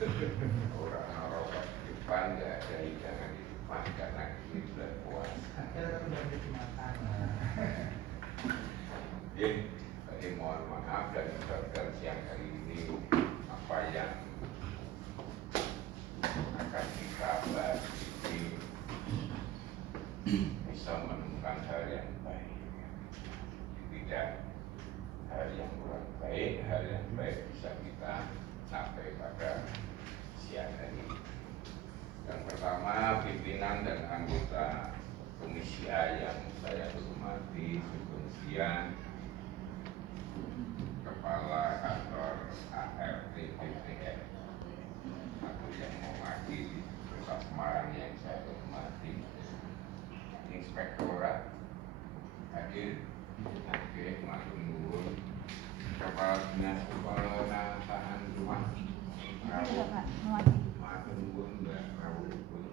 Orang rokok di depan nggak ada hidangan di depan karena ini bulan puasa. Jadi mohon maaf dan sebabkan siang hari ini apa yang akan kita bahas ini bisa menemukan hal yang baik, tidak hal yang kurang baik. Hal yang baik bisa kita sampai pada siang hari ini. Yang pertama, pimpinan dan anggota Komisi A yang saya hormati, kemudian Kepala Kantor ART BPN atau yang mewakili Kota Semarang yang saya hormati, Inspektorat hadir, oke, matur nuwun, Kepala Dinas Penataan Rumah, matur nuwun Mbak Rawuhipun,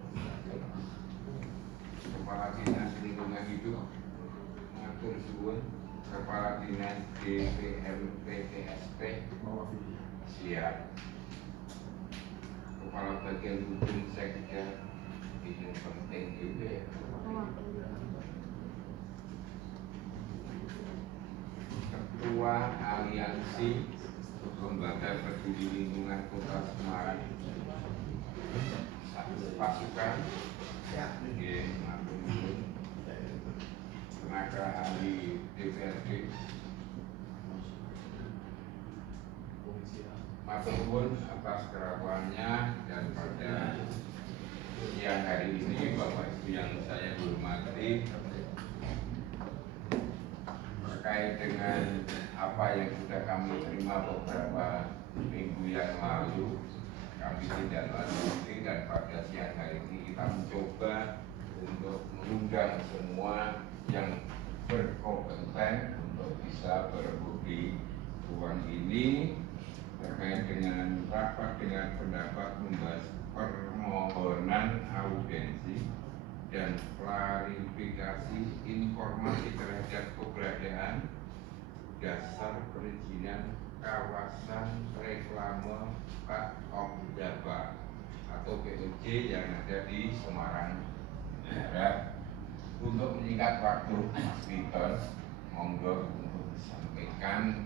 Kepala Dinas Lingkungan Hidup, matur suwun, Kepala Dinas DPM PTSP, siap, Kepala Bagian Hukum Sekda, ini penting juga ya. Ketua Aliansi Lembaga Peduli Lingkungan Kota Semarang, satu pasukan, tenaga ahli DPRD, matur nuwun atas kerawaannya, dan pada siang hari ini Bapak Ibu yang saya hormati, terkait dengan apa yang sudah kami terima beberapa minggu yang lalu, kami tidak lanjuti, dan pada siang hari ini kita mencoba untuk mengundang semua yang berkompeten untuk bisa berebut di ruang ini terkait dengan rapat dengan pendapat membahas permohonan audiensi dan klarifikasi informasi terhadap keberadaan dasar perizinan kawasan reklame Pak Omdaba atau POJ yang ada di Semarang Barat. Untuk menyingkat waktu, Mas Winton, monggo untuk disampaikan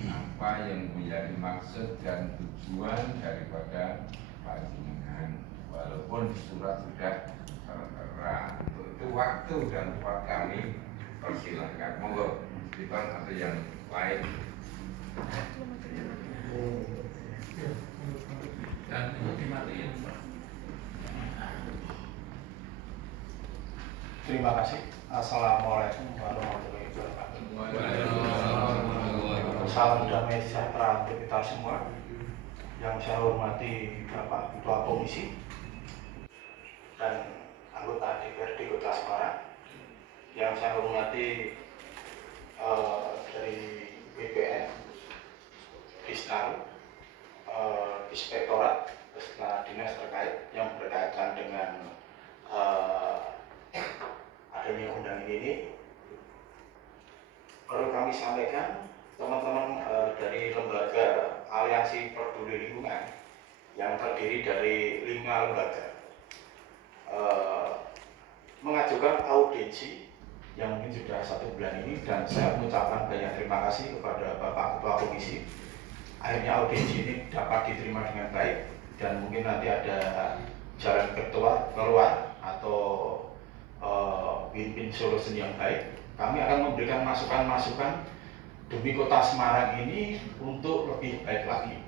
apa yang menjadi maksud dan tujuan daripada panjenengan, walaupun di surat sudah tertera. Untuk itu waktu dan tempat kami persilahkan, monggo Mas Winton atau yang lain. Dan itu dimatiin. Terima kasih. Assalamualaikum warahmatullahi wabarakatuh. Salam damai sejahtera untuk kita semua. Yang saya hormati Bapak Ketua Komisi dan anggota DPRD Kota Semarang. Yang saya hormati dari BPN, Disnaru, Inspektorat beserta dinas terkait yang berkaitan dengan adanya undang ini. Perlu kami sampaikan, teman-teman dari Lembaga Aliansi Peduli Lingkungan yang terdiri dari 5 lembaga mengajukan audiensi yang mungkin sudah 1 bulan ini, dan saya mengucapkan banyak terima kasih kepada Bapak Ketua Komisi. Akhirnya audiensi ini dapat diterima dengan baik, dan mungkin nanti ada jalan keluar atau win-win solution yang baik. Kami akan memberikan masukan-masukan demi Kota Semarang ini untuk lebih baik lagi.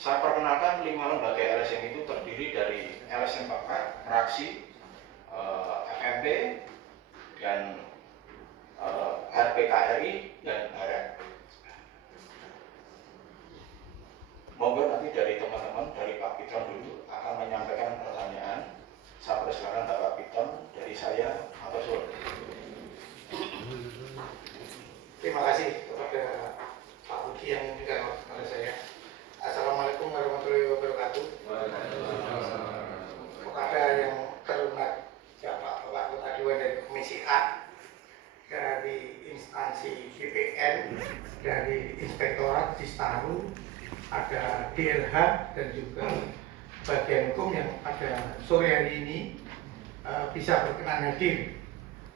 Saya perkenalkan 5 lembaga LSM itu terdiri dari LSM Pakat, Praksi, FMP, dan RPKRI, dan HAREP. Monggo nanti dari teman-teman, dari Pak Pitron dulu akan menyampaikan pertanyaan. Saya persilakan Pak Pitron, dari saya atau Sur. Terima kasih kepada Pak Budi yang memberikan kepada saya. Assalamualaikum warahmatullahi wabarakatuh. Kepada yang terhormat Bapak Ketua Dewan dari Komisi A, dari instansi BPN, dari Inspektorat Disnaru, ada DLH dan juga bagian hukum yang pada sore hari ini bisa berkenan hadir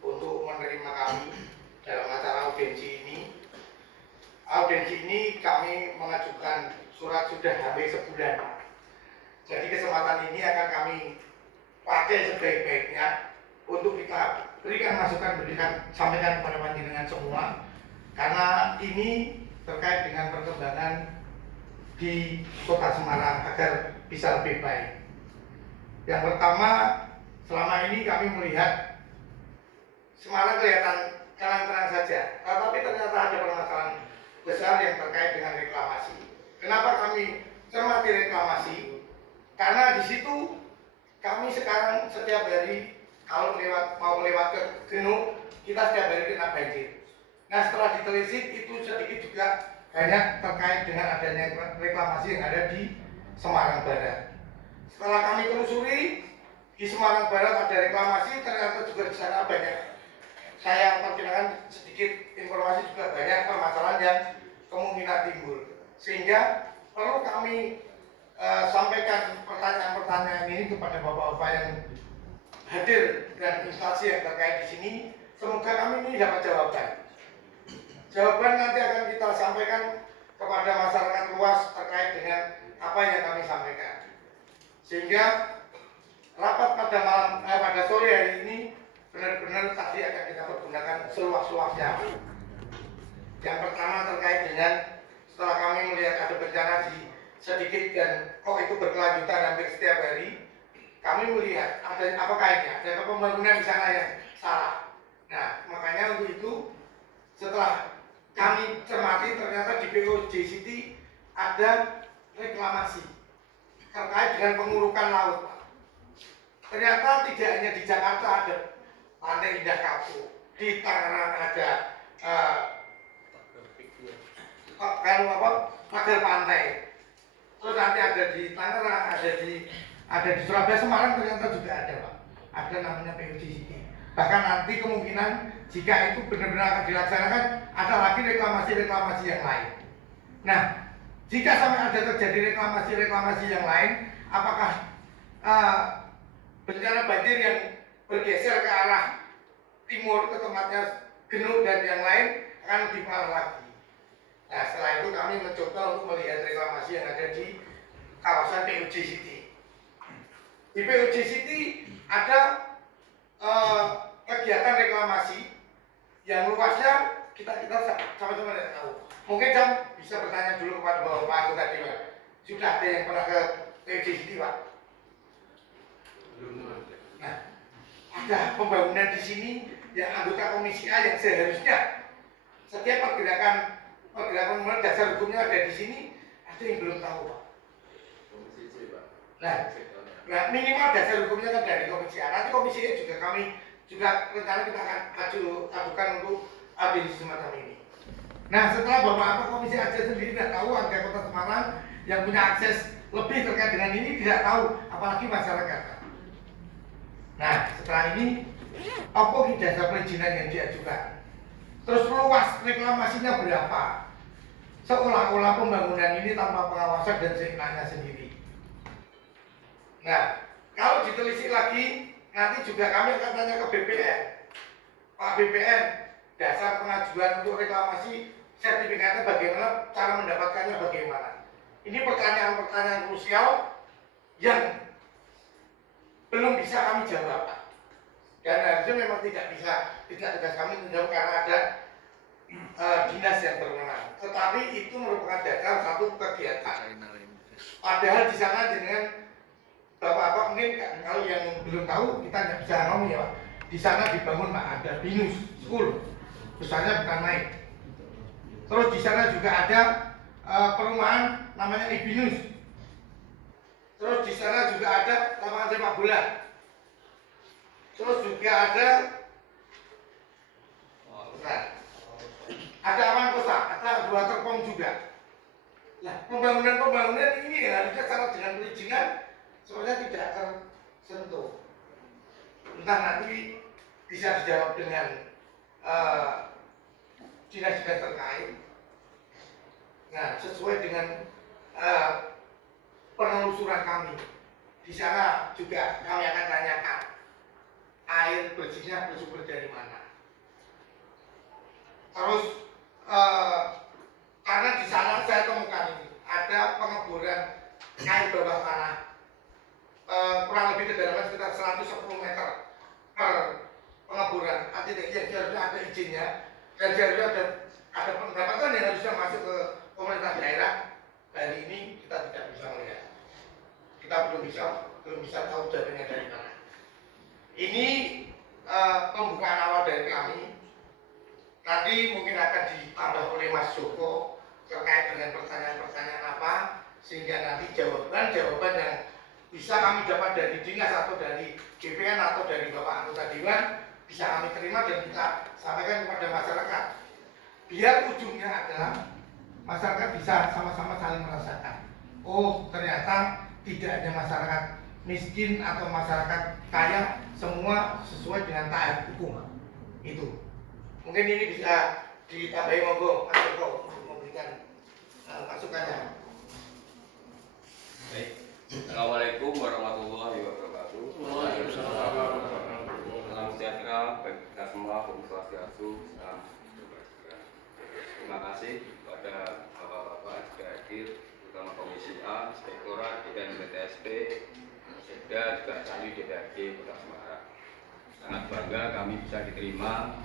untuk menerima kami dalam acara audiensi ini. Audiensi ini kami mengajukan surat sudah hampir sebulan. Jadi kesempatan ini akan kami pakai sebaik-baiknya untuk kita berikan masukan, sampaikan kepada panjenengan semua, karena ini terkait dengan perkembangan di Kota Semarang agar bisa lebih baik. Yang pertama, selama ini kami melihat Semarang kelihatan tenang-tenang saja, tetapi ternyata ada permasalahan besar yang terkait dengan reklamasi. Kenapa kami cermati reklamasi? Karena di situ kami sekarang setiap hari kalau mau lewat ke Genuk, kita setiap hari kena banjir. Nah, setelah ditelisik itu sedikit juga banyak terkait dengan adanya reklamasi yang ada di Semarang Barat. Setelah kami telusuri di Semarang Barat ada reklamasi, ternyata juga di sana banyak. Saya perkirakan sedikit informasi juga banyak permasalahan yang kemungkinan timbul, sehingga perlu kami sampaikan pertanyaan-pertanyaan ini kepada bapak-bapak yang hadir dan instansi yang terkait di sini. Semoga kami ini dapat jawaban. Jawaban nanti akan kita sampaikan kepada masyarakat luas terkait dengan apa yang kami sampaikan. Sehingga rapat pada sore hari ini benar-benar tadi akan kita pergunakan seluas-luasnya. Yang pertama terkait dengan setelah kami melihat ada bencana di sedikit dan kok itu berkelanjutan hampir setiap hari, kami melihat ada apakah ini ada pembangunan di sana yang salah. Nah, makanya untuk itu setelah kami cermati ternyata di POJ City ada reklamasi terkait dengan pengurukan laut. Ternyata tidak hanya di Jakarta ada Pantai Indah Kapuk, di Tangerang ada pagar pantai. Terus nanti ada di Tangerang, ada di Surabaya, Semarang ternyata juga ada, Pak. Ada namanya POJ City. Bahkan nanti kemungkinan jika itu benar-benar akan dilaksanakan, ada lagi reklamasi-reklamasi yang lain. Nah, jika sampai ada terjadi reklamasi-reklamasi yang lain, apakah bencana banjir yang bergeser ke arah timur ke tempatnya Genuk dan yang lain akan lebih parah lagi. Nah, setelah itu kami mencoba untuk melihat reklamasi yang ada di kawasan POJ City. Di POJ City ada kegiatan reklamasi yang luasnya kita sama-sama tidak tahu. Mungkin jam bisa bertanya dulu kepada Bapak itu tadi, Pak. Sudah ada yang pernah ke POJ City, Pak? Nah, ada pembangunan di sini yang anggota Komisi A yang seharusnya setiap pergerakan dasar hukumnya ada di sini, ada yang belum tahu, Pak. Nah, minimal dasar hukumnya kan dari Komisi A. Nanti Komisi A juga kami rencana kita akan ajukan untuk audiensi semacam ini. Nah, setelah Bapak Komisi A sendiri tidak tahu, warga Kota Semarang yang punya akses lebih terkait dengan ini tidak tahu, apalagi masyarakat. Nah, setelah ini apa dasar perizinan yang diajukan? Terus luas reklamasinya berapa? Seolah-olah pembangunan ini tanpa pengawasan dan seenaknya sendiri. Nah, kalau ditelisik lagi, nanti juga kami akan tanya ke BPN. Pak BPN, dasar pengajuan untuk reklamasi sertifikatnya bagaimana, cara mendapatkannya bagaimana? Ini pertanyaan-pertanyaan krusial yang belum bisa kami jawab. Dan harusnya memang tidak tugas kami menjawab karena ada dinas yang berwenang. Tetapi itu merupakan dasar satu kegiatan. Padahal di sana dengan Bapak mungkin kalau yang belum tahu kita tidak bisa ngomong ya, Pak. Di sana dibangun Pak ada BINUS School, besarnya bukan main. Terus di sana juga ada perumahan namanya IBINUS. Terus di sana juga ada lapangan sepak bola. Terus juga ada aman kosa, ada dua terpom juga. Nah, pembangunan ini harusnya syarat dengan perizinan sebenarnya tidak tersentuh. Entah nanti bisa dijawab dengan dinas-dinas terkait. Nah, sesuai dengan eh, penelusuran kami. Di sana juga kami akan tanyakan air bersihnya bersumber dari mana. Terus karena di sana saya temukan ini ada pengeboran air bawah tanah kurang lebih kedalaman sekitar 110 meter per pengeboran. Artinya yang seharusnya ada izinnya dan seharusnya ada pendapatan yang harusnya masuk ke pemerintah daerah. Hari ini kita tidak bisa melihat. Kita belum bisa tahu jawabannya dari mana. Ini pembukaan awal dari kami. Nanti mungkin akan ditambah oleh Mas Joko terkait dengan pertanyaan-pertanyaan apa, sehingga nanti jawaban yang bisa kami dapat dari dinas atau dari GPN atau dari Bapak anggota Dewan bisa kami terima dan kita sampaikan kepada masyarakat. Biar ujungnya adalah masyarakat bisa sama-sama saling merasakan. Oh, ternyata tidak hanya masyarakat miskin atau masyarakat kaya, semua sesuai dengan taat hukum. Itu. Mungkin ini bisa ditambahi, monggo Mas Joko untuk memberikan masukannya. Baik. Assalamualaikum warahmatullahi wabarakatuh. Salam sejahtera bagi kita semua, Om Swastiastu, salam kebajikan. Terima kasih kepada bapak-bapak yang hadir, terutama Komisi A, Inspektorat, dan BTSP, Sekda, juga kami DPRD Kota Semarang. Sangat bangga kami bisa diterima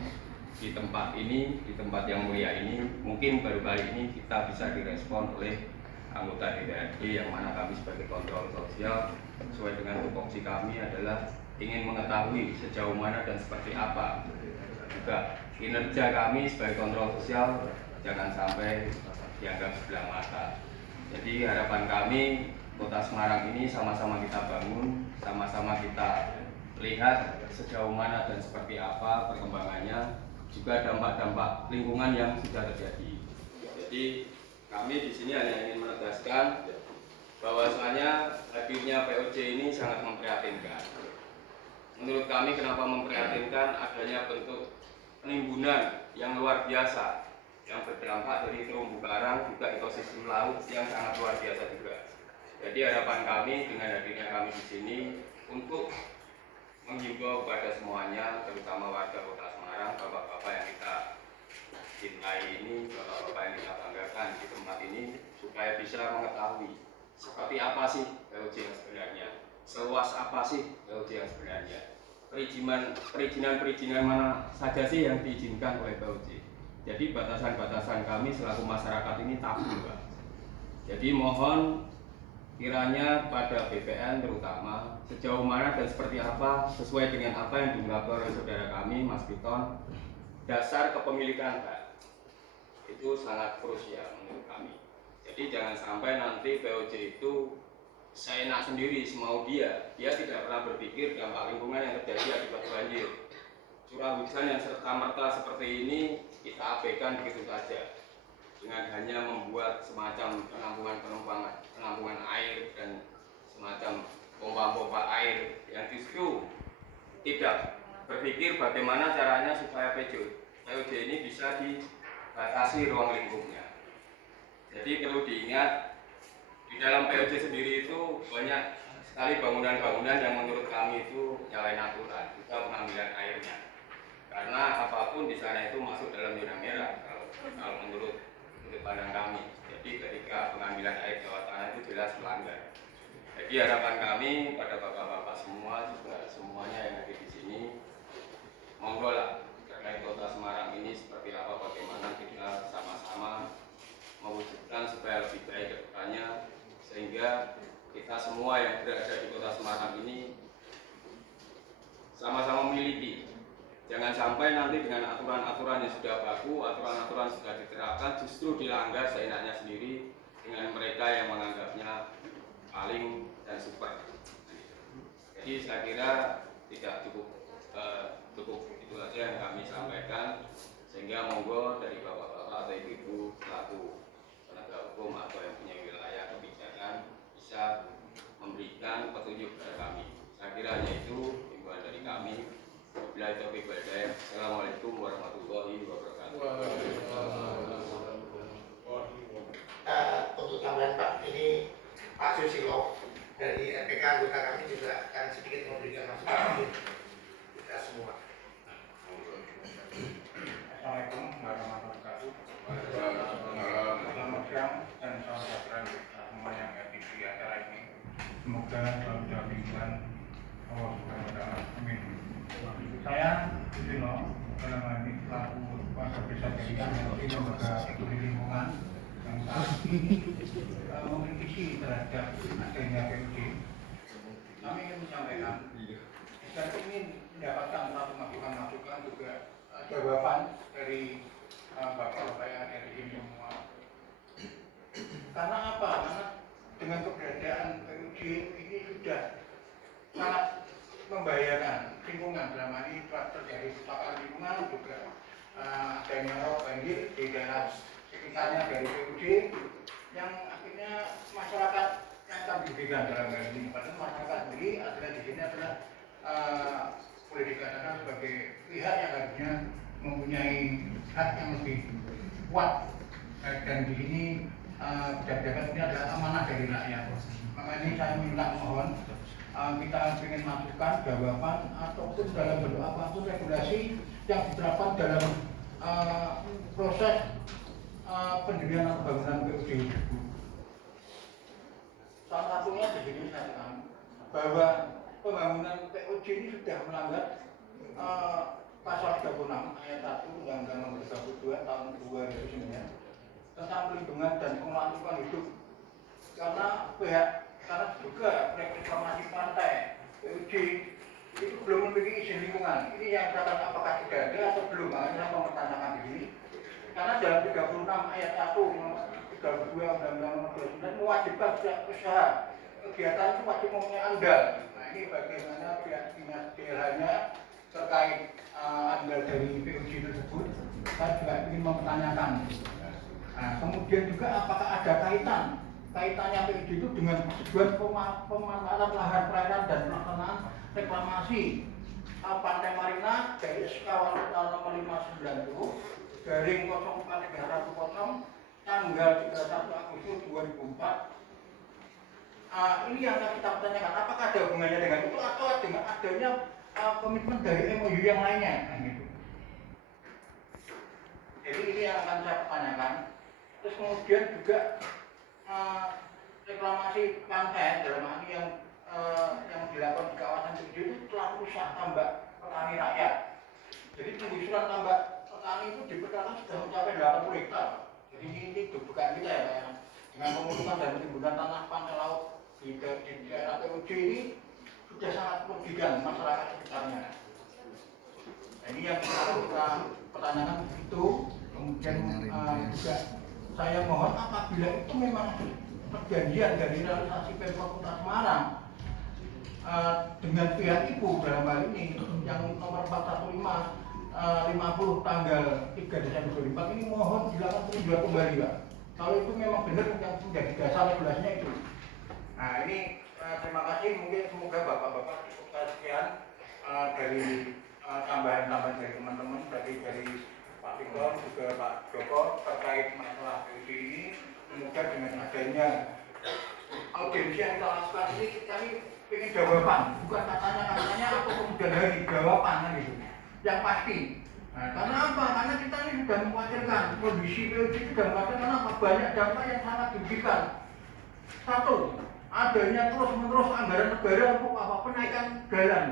di tempat ini, di tempat yang mulia ini. Mungkin baru kali ini kita bisa direspon oleh anggota DPRD yang mana kami sebagai kontrol sosial sesuai dengan tupoksi kami adalah ingin mengetahui sejauh mana dan seperti apa juga kinerja kami sebagai kontrol sosial jangan sampai dianggap sebelah mata. Jadi harapan kami Kota Semarang ini sama-sama kita bangun, sama-sama kita lihat sejauh mana dan seperti apa perkembangannya, juga dampak-dampak lingkungan yang sudah terjadi. Jadi kami di sini hanya ingin menegaskan bahwasanya hadirnya POJ ini sangat memprihatinkan. Menurut kami kenapa memprihatinkan? Adanya bentuk penimbunan yang luar biasa yang berdampak dari terumbu karang juga ekosistem laut yang sangat luar biasa juga. Jadi harapan kami dengan hadirnya kami di sini untuk menghimbau kepada semuanya, terutama warga Kota Semarang, bapak-bapak yang kita cintai ini, bapak-bapak yang kita banggakan di tempat ini, supaya bisa mengetahui seperti apa sih POJ yang sebenarnya, seluas apa sih POJ yang sebenarnya, perizinan mana saja sih yang diizinkan oleh POJ. Jadi batasan-batasan kami selaku masyarakat ini tabu, Pak. Jadi mohon kiranya pada BPN terutama sejauh mana dan seperti apa sesuai dengan apa yang diungkapkan oleh saudara kami Mas Piton, dasar kepemilikan Pak itu sangat krusial menurut kami. Jadi jangan sampai nanti POJ itu seenak sendiri semau dia tidak pernah berpikir dampak lingkungan yang terjadi akibat banjir, curah hujan yang serta-merta seperti ini kita abaikan begitu saja dengan hanya membuat semacam penampungan air dan semacam pompa-pompa air yang justru tidak berpikir bagaimana caranya supaya POJ ini bisa dibatasi ruang lingkupnya. Jadi perlu diingat di dalam POJ sendiri itu banyak sekali bangunan-bangunan yang menurut kami itu nyalain aturan juga pengambilan airnya, karena apapun di sana itu masuk dalam zona merah kalau menurut pandang kami. Jadi ketika pengambilan air bawah tanah itu jelas melanggar. Jadi harapan kami pada bapak-bapak semua juga semuanya yang ada di sini, monggo lah terkait Kota Semarang ini seperti apa, bagaimana kita sama-sama mewujudkan supaya lebih baik ke depannya, sehingga kita semua yang berada di Kota Semarang ini sama-sama memiliki. Jangan sampai nanti dengan aturan-aturan yang sudah baku, aturan-aturan sudah diterapkan justru dilanggar seenaknya sendiri dengan mereka yang menganggapnya paling dan super. Jadi saya kira tidak cukup itu saja yang kami sampaikan, sehingga monggo dari bapak-bapak atau ibu-ibu pelaku penegak hukum atau yang punya wilayah kebijakan bisa memberikan petunjuk kepada kami. Saya kira hanya itu himbauan dari kami. Assalamualaikum warahmatullahi wabarakatuh. Untuk tambahan Pak, ini anggota kami juga akan sedikit memberikan masukan untuk kita semua. Assalamualaikum warahmatullahi wabarakatuh. Selamat siang dan salam sejahtera untuk kita semua yang hadir di acara ini. Semoga selalu dalam lindungan Allah Subhanahu wa Ta'ala. Amin. Saya Susilo, dalam hal ini selaku warga desa dari lembaga peduli lingkungan yang saat ini mengkritisi terhadap adanya PUD. Kami ingin menyampaikan dan ingin mendapatkan satu masukan juga jawaban dari bapak-bapak yang ada di sini semua. Karena apa? Karena dengan keberadaan PUD ini sudah sangat membahayakan lingkungan. Dalam hal ini terjadi kebakaran lingkungan juga adanya rob banjir di daerah sekitarnya dari PUD yang akhirnya masyarakat yang akan dirugikan dalam hal ini. Padahal masyarakat sendiri adalah di sini adalah boleh dikatakan sebagai pihak yang harusnya mempunyai hak yang lebih kuat, dan di sini pejabat-pejabat ini adalah amanah dari rakyat. Maka ini saya minta mohon kita ingin masukkan jawaban ataupun dalam bentuk apapun regulasi yang diterapkan dalam proses pendirian atau pembangunan PUD tersebut. Salah satunya di sini saya katakan bahwa pembangunan PUD ini sudah melanggar pasal 36 ayat 1 Undang-Undang Nomor 32 Tahun 2009 tentang perlindungan dan pengelolaan lingkungan hidup. Karena juga reklamasi pantai PUD itu belum memiliki izin lingkungan. Ini yang katakan apakah sudah ada atau belum? Saya mempertanyakan di sini. Karena dalam 36 ayat 1 32 Undang-Undang Nomor 29 mewajibkan setiap usaha kegiatan itu wajib mempunyai AMDAL. Nah, ini bagaimana pihak dinas DLH-nya terkait AMDAL dari PUD tersebut, saya juga ingin mempertanyakan. Nah, kemudian juga apakah ada kaitannya PUD itu dengan persetujuan pemanfaatan lahan perairan dan pelaksanaan reklamasi Pantai Marina dari Sekawan nomor 590 garing 04.310 tanggal 31 Agustus 2004. Ini yang kita pertanyakan, apakah ada hubungannya dengan itu atau dengan adanya komitmen dari MOU yang lainnya? Gitu. Jadi ini yang akan saya pertanyakan. Terus kemudian juga reklamasi pantai dalam hal ini yang dilakukan di kawasan PUD itu telah rusak tambak petani rakyat. Jadi penggusuran tambak petani itu diperkirakan sudah mencapai 80 hektar. Jadi ini bukan kita ya, dengan pemutusan dan penimbunan tanah pantai laut di daerah PUD ini sudah sangat merugikan masyarakat sekitarnya. Nah, ini yang kita pertanyakan itu. Kemudian juga saya mohon apabila itu memang perjanjian dari realisasi Pemprov Kota Semarang dengan pihak ibu dalam hal ini yang nomor 415 tanggal 3 Desember 2004 ini mohon dilakukan peninjauan kembali, Pak. Kalau itu memang benar yang menjadi dasar regulasinya itu. Nah ini terima kasih, mungkin semoga bapak-bapak cukup sekian dari tambahan-tambahan dari teman-teman dari Pak Victor juga Pak Joko terkait masalah PUD ini. Semoga dengan adanya audiensi yang kita lakukan ini kita ini ingin jawaban, bukan katanya atau kemudian hari jawaban kan gitu yang pasti. Nah, karena apa? Karena kita ini sudah mengkhawatirkan kondisi PUD itu dalam arti karena banyak dampak yang sangat merugikan. Satu, adanya terus-menerus anggaran negara untuk apa? Penaikan jalan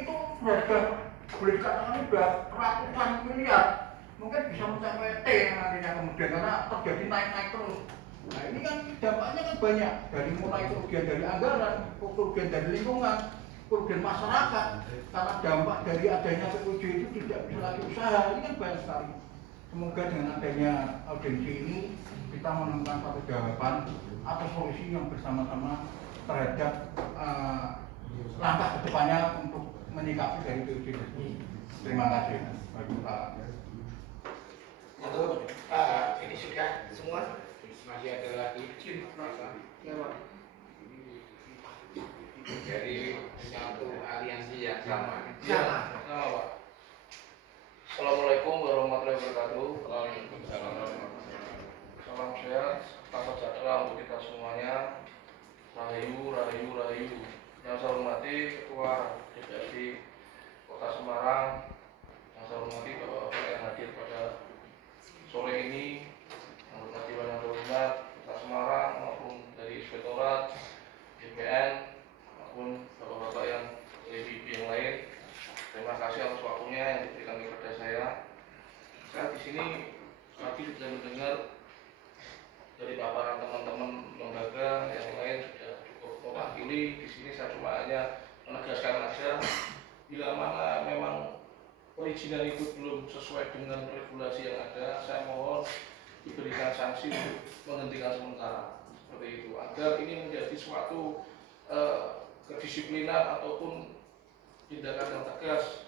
itu sudah boleh dikatakan sudah ratusan miliar, mungkin bisa mencapai T nantinya kemudian karena terjadi naik terus. Nah ini kan dampaknya kan banyak, dari mulai kerugian dari anggaran, kerugian dari lingkungan, kerugian masyarakat, karena dampak dari adanya PUD itu tidak bisa lagi usaha, ini kan banyak sekali. Semoga dengan adanya audiensi ini kita menemukan satu jawaban atau solusi yang bersama-sama terhadap langkah kedepannya untuk menyikapi dari PUD tersebut. Terima kasih. Ini sudah semua. Masih ada lagi. Dari satu aliansi yang sama. Sama. Pak. Assalamualaikum warahmatullahi wabarakatuh. Waalaikumsalam. Salam sehat, salam sejahtera untuk kita semuanya. Rahayu. Yang saya hormati Ketua DPRD Kota Semarang, yang saya hormati Bapak-Bapak yang hadir pada sore ini, yang hormati Badan Terhormat Kota Semarang maupun dari Inspektorat, DPN maupun Bapak-Bapak yang dari yang lain. Terima kasih atas waktunya yang diberikan kepada saya. Saya di sini tadi sudah mendengar dari paparan teman-teman lembaga yang lain sudah cukup mewakili. Di sini saya cuma hanya menegaskan saja, bila mana memang perizinan itu belum sesuai dengan regulasi yang ada, saya mohon diberikan sanksi untuk menghentikan sementara seperti itu, agar ini menjadi suatu kedisiplinan ataupun tindakan yang tegas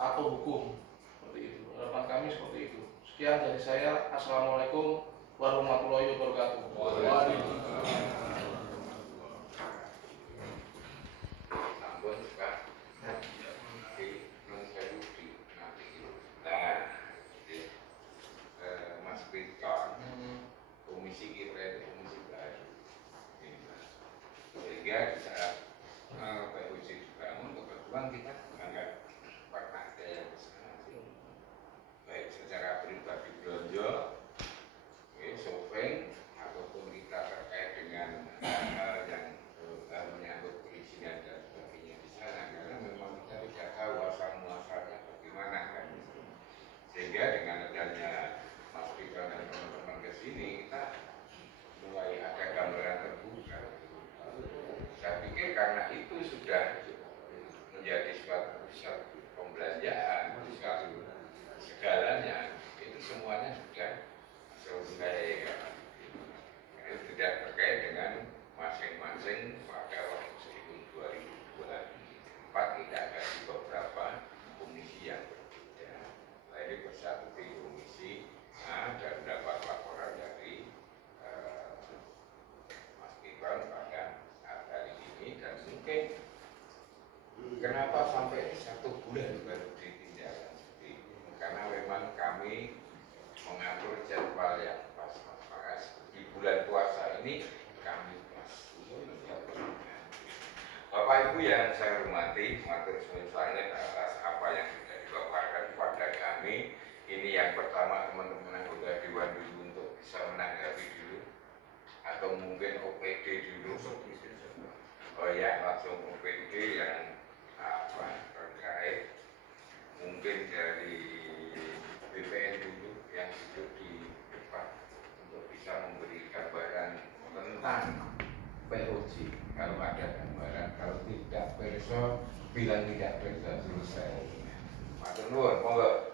atau hukum seperti itu. Harapan kami seperti itu. Sekian dari saya. Assalamualaikum warahmatullahi wabarakatuh. Ampun Pak. Mas Victor, komisi kita itu komisi baru, sehingga di saat PUC dibangun, kebetulan kita menganggap pernah ada yang kesana, baik secara pribadi belanja, shopping, ataupun kita terkait dengan hal yang menyangkut perizinan dan sebagainya di sana, karena memang kita tidak tahu asal muasalnya bagaimana kan. Sehingga dengan adanya Mas Victor dan teman-teman ke sini, kita mulai ada gambaran terbuka. Saya pikir karena itu sudah menjadi suatu pembelanjaan, suatu segalanya, itu semuanya sudah selesai. Itu tidak terkait dengan masing-masing pada waktu sebelum 2024 kita ada di beberapa komisi yang berbeda. Ini bersatu di komisi A dan dapat laporan dari Mas Iqbal pada saat hari ini, dan mungkin kenapa sampai 1 bulan baru ditindak seperti ini, karena memang kami mengatur jadwal yang pas di bulan puasa ini kami pas. Bapak Ibu yang saya hormati, matur suwun sanget atas apa yang sudah dipaparkan kepada kami. Ini yang pertama, teman-teman anggota Dewan dulu untuk bisa menanggapi dulu, atau mungkin OPD dulu. Oh ya, langsung OPD yang terkait, mungkin dari BPN dulu yang duduk di depan untuk bisa memberi gambaran tentang POJ. Kalau ada gambaran, kalau tidak perso, bilang tidak perso, selesai. Matur nuwun, monggo.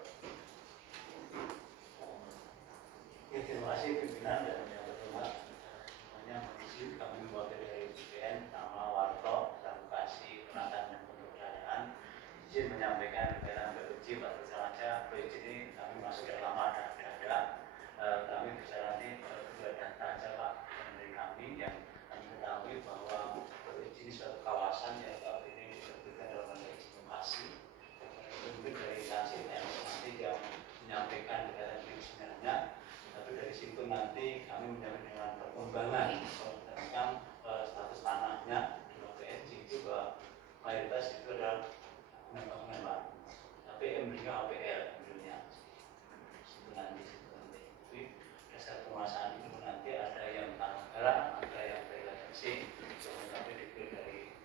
Terima kasih pimpinan dan yang terhormat. Semuanya mengisi kami mewakili dari BPN, nama Warto, Edukasi, Penataan dan Pemberdayaan. Izin menyampaikan kepada PUJ pada saja PUJ ini kami masuk yang lama dan ada. Kami bisa nanti berdua data aja Pak dari kami yang kami ketahui bahwa PUJ ini suatu kawasan yang saat ini diterbitkan dalam konteks edukasi. Mungkin dari sanksi nanti yang menyampaikan kepada perizinannya. Tapi dari situ nanti kami menjamin dengan perkembangan tentang status tanahnya di PNJ itu bahwa mayoritas itu adalah bangunan baru. Tapi embryo APL embryonya nanti tapi dasar penguasaan itu nanti ada yang tanah garam, ada yang realisasi, tapi dipilih dari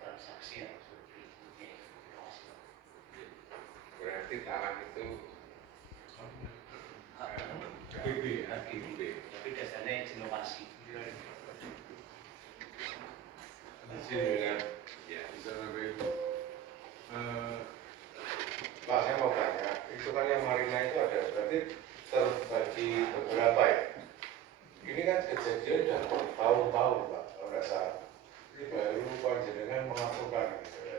transaksi yang seperti ini. Berarti tanah itu HGB, tapi dasarnya izin lokasi. Ya, Bisa sampai Pak, saya mau tanya, itu kan yang marina itu ada, berarti terbagi beberapa ya? Ini kan kejadian sudah tahun-tahun Pak, kalau nggak salah. Ini baru panjenengan mengaturkan gitu ya.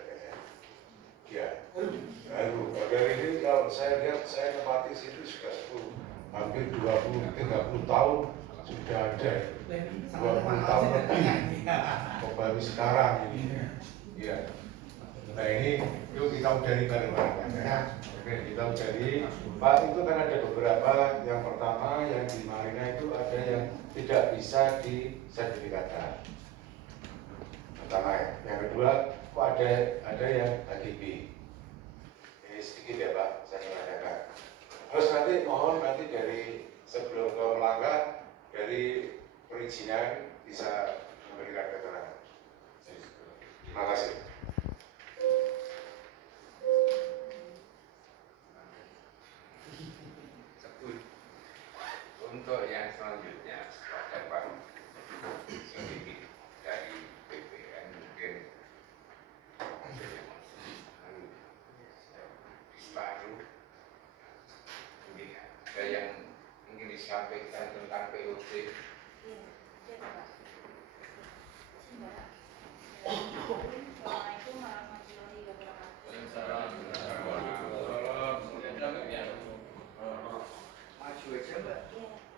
Ya, baru. Dari ini kalau saya lihat, saya nepati situ sudah 10, hampir 20-30 tahun sudah ada. 20 tahun lebih. Kok baru sekarang ini? Iya. Nah ini yuk kita udari bareng-bareng ya. Oke, kita udari. Pak, itu kan ada beberapa. Yang pertama yang di Marina itu ada yang tidak bisa disertifikatkan. Pertama ya. Yang kedua, kok ada yang HGB. Ini sedikit ya Pak, saya menanyakan. Terus nanti mohon nanti dari sebelum ke melangkah dari perizinan bisa memberikan keterangan. Terima kasih. Untuk yang selanjutnya pada Pak sedikit dari BPN mungkin ada yang baru, mungkin ada yang ingin disampaikan tentang POC. Assalamualaikum warahmatullahi wabarakatuh. Maju aja Mbak. Iya.